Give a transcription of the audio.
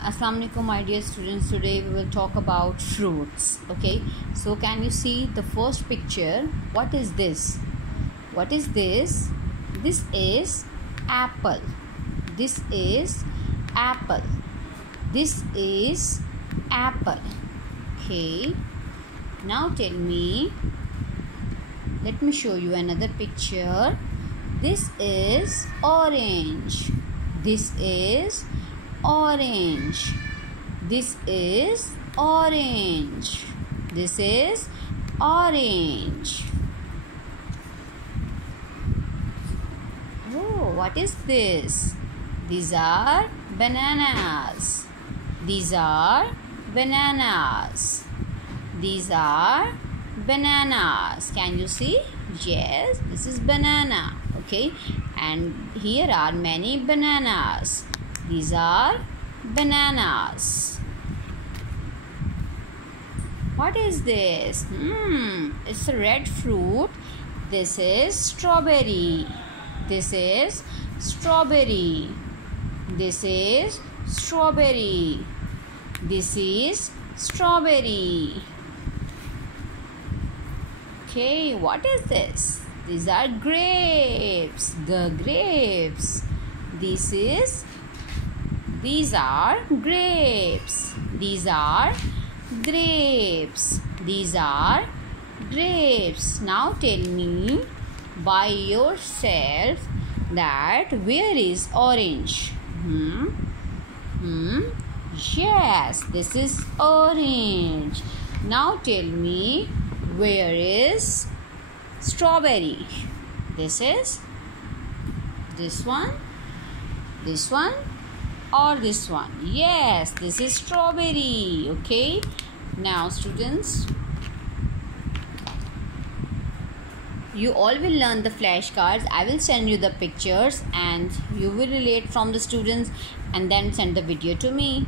Assalamu alaikum, my dear students. Today we will talk about fruits. Okay, so can you see the first picture? What is this? What is this? This is apple. This is apple. This is apple. Okay, now tell me. Let me show you another picture. This is orange. This is orange. This is orange. This is orange. Oh, what is this? These are bananas. These are bananas. These are bananas. Can you see? Yes, this is banana. Okay, and here are many bananas. These are bananas. What is this? It's a red fruit. This is strawberry. This is strawberry. This is strawberry. This is strawberry. Okay, what is this? These are grapes. The grapes. These are grapes. These are grapes. These are grapes. Now tell me by yourself that where is orange? Yes, this is orange. Now tell me where is strawberry? This is this one, or this one? Yes, this is strawberry. Okay, now students, you all will learn the flashcards. I will send you the pictures and you will relate from the students and then send the video to me.